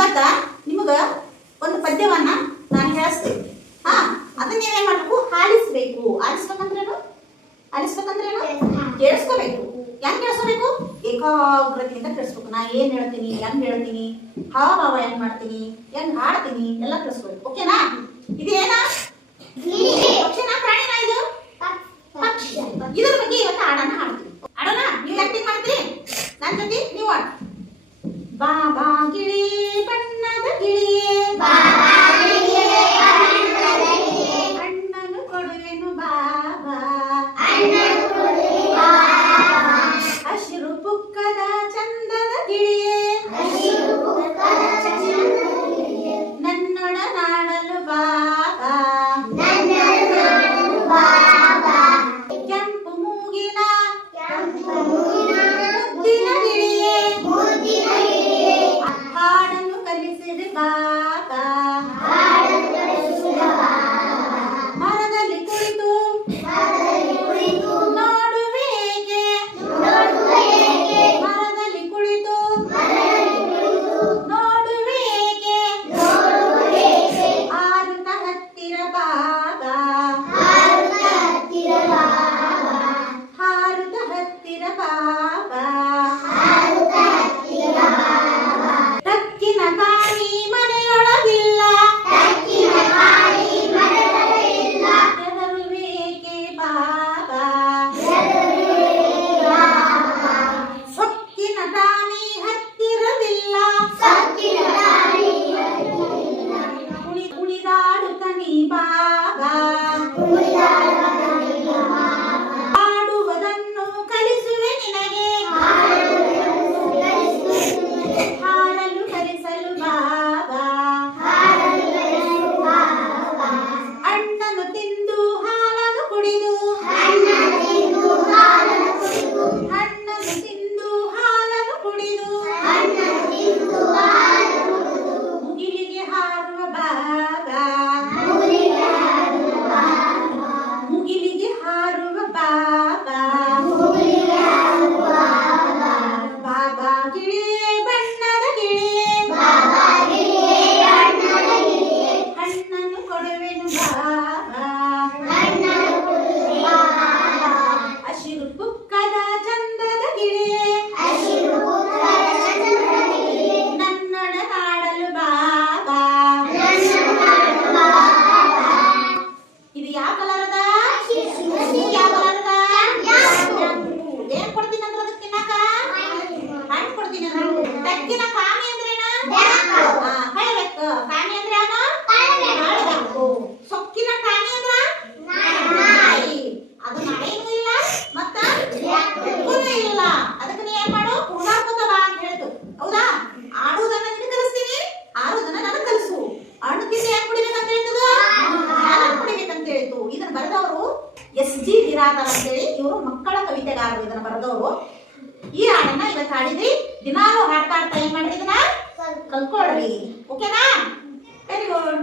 ಇವತ್ತ ನಿಮಗ ಒಂದು ಪದ್ಯವನ್ನ ನಾನು ಹೇಳಿಸ್ತೇನೆ. ಅದನ್ನ ನೀವೇನ್ ಮಾಡ್ಬೇಕು? ಆಲಿಸ್ಬೇಕು. ಆಲಿಸ್ಬೇಕಂದ್ರೇನು? ಕೇಳಿಸ್ಕೋಬೇಕು. ಹೆಂಗ್ ಕೇಳಿಸ್ಕೋಬೇಕು? ಏಕಾಗ್ರತೆಯಿಂದ ಕೇಳಿಸ್ಬೇಕು. ನಾ ಏನ್ ಹೇಳ್ತೀನಿ, ಹೆಂಗ್ ಹೇಳ್ತೀನಿ, ಹಾವ ಹೆಂಗ್ ಮಾಡ್ತೀನಿ, ಹೆಂಗ್ ಹಾಡ್ತೀನಿ ಎಲ್ಲ ಕೇಳಿಸ್ಕೋಬೇಕು. ಓಕೆನಾ? ಇದೇನ ಪಕ್ಷಿನಾ ಪ್ರಾಣಿನಾ? ಇದು ಪಕ್ಷಿ. ಇದ್ರ ಬಗ್ಗೆ ಇವತ್ತು ಹಾಡನ್ನ ಹಾಡ್ತೀನಿ. ಹಾಡೋಣ? ನೀವು ಆಕ್ಟಿಂಗ್ ಮಾಡ್ತೀರಿ ನನ್ನ ಜೊತೆ? ನೀವು ಆಡ್. ಬಾಬಾ ಗಿಳಿ ಬಣ್ಣದ ಗಿಳಿಯೇ, ಅಣ್ಣನು ಕೊಡುವೆನು ಬಾಬಾ, ಹಸಿರು ಪುಕ್ಕದ ಚಂದದ ಗಿಳಿಯೇ, ನನ್ನೊಡನಾಡಲು ಬಾಬಾ, ಕೆಂಪು ಮೂಗಿನ ಮುದ್ದಿನ ಗಿಳಿಯೇ, ಹಾಡನ್ನು ಕಲಿಸಿದೆ ಬಾಬಾ, ಮರದಲ್ಲಿ ಕುಳಿತು ನೋಡುವೇಕೆ, ಮರದಲ್ಲಿ ಕುಳಿತು ನೋಡುವೇಕೆ, ಆರುತ್ತ ಹತ್ತಿರ ಬಾಬಾ, ಹಾರುತ್ತ ಹತ್ತಿರ ಬಾಬಾ, ತಕ್ಕಿನ ಕಾಣಿ ಮನೆಯೊಳಗಿಲ್ಲ, ಹೆದರುವೇಕೆ ಬಾಬಾ, ಸೊಕ್ಕಿನ ಪ್ರಾಣಿ ಹತ್ತಿರವಿಲ್ಲ, ಕುಣಿದಾಡುತ್ತ ನೀ ಬಾಬಾ, ಹಾಡುವುದನ್ನು ಕಲಿಸುವೆ ನಿನಗೆ, ಹಾಡಲು ಕಲಿಸಲು ಬಾಬಾ, ಹಣ್ಣನ್ನು ತಿಂದು ಹಾಲನ್ನು ಕುಡಿದು, ಹಣ್ಣನ್ನು ತಿಂದು ಹಾಲನ್ನು ಕುಡಿದು, ಮುಗಿಲಿಗೆ ಹಾರುವ ಬಾಬಾ, ಮುಗಿಲಿಗೆ ಹಾರುವ ಬಾಬಾ, ಬಾಬಾ ಗಿಳಿಯೇ ಬಣ್ಣದ ಗಿಳಿಯೇ, ಹಣ್ಣನ್ನು ಕೊಡುವೆನು ಬಾಬಾ, ಹಸಿರು ಪುಕ್ಕದ ಚಂದದ ಗಿಳಿಯೇ, ನನ್ನೊಡನಾಡಲು ಬಾಬಾ. ಇದು ಯಾವ ಕಲರ್ ಅದ? ಯಾವ ಕಲರ್ ಅದ? ಏನ್ ಕೊಡ್ತೀನಿ ಅಂದ್ರೆ ಅದಕ್ಕೆ ತಿನ್ನಕ? ಹಣ್ಣು ಕೊಡ್ತೀನಿ ಅಂದ್ರೆ. ತಕ್ಕಿನ ಕಾಮಿ ಅಂದ್ರೇನ? ಕಳಬೇಕು. ಕಾಮಿ ಅಂದ್ರೆ ಏನು? ಕಳಬೇಕು. ಸೊಕ್ಕಿನ ಕಾಮಿ ಅಂದ್ರ ನಾಯಿ. ಅದು ನಾಯಿನೂ ಇಲ್ಲ ಮತ್ತ ಉಕ್ಕುನೂ ಇಲ್ಲ. ಅದಕ್ಕೆ ನೀ ಏನ್ ಮಾಡು? ಕುಡ್ದಾಡ್ಕೊತ ಬಾ ಅಂತ ಹೇಳ್ತು. ಹೌದಾ? ಆಡುವುದನ್ನ ನಿನಗೆ ಕಲಿಸ್ತೀನಿ, ಆಡುವುದನ್ನ ನನಗೆ ಕಲಿಸು. ಹಣ್ಣು ತಿಂದು ಏನ್ ಕುಡಿಬೇಕಂತ ಹೇಳ್ತದ? ಹಾಲನ್ನು ಕುಡಿಬೇಕಂತ ಹೇಳ್ತು. ಇದನ್ನ ಬರೆದವರು SG ಬಿರಾದಾರ್ ಅಂತೇಳಿ. ಇವರು ಮಕ್ಕಳ ಕವಿತೆಗಾರರು. ಇದನ್ನ ಬರೆದವರು. ಈ ಹಾಡನ್ನ ಇವತ್ತು ಹಾಡಿದ್ರಿ. ದಿನಾಲೂ ಹಾಡ್ತಾ ಏನ್ ಮಾಡ್ರಿ? ಇದನ್ನ ಕಲ್ತ್ಕೊಳ್ರಿ. ಓಕೆನಾ? Very good.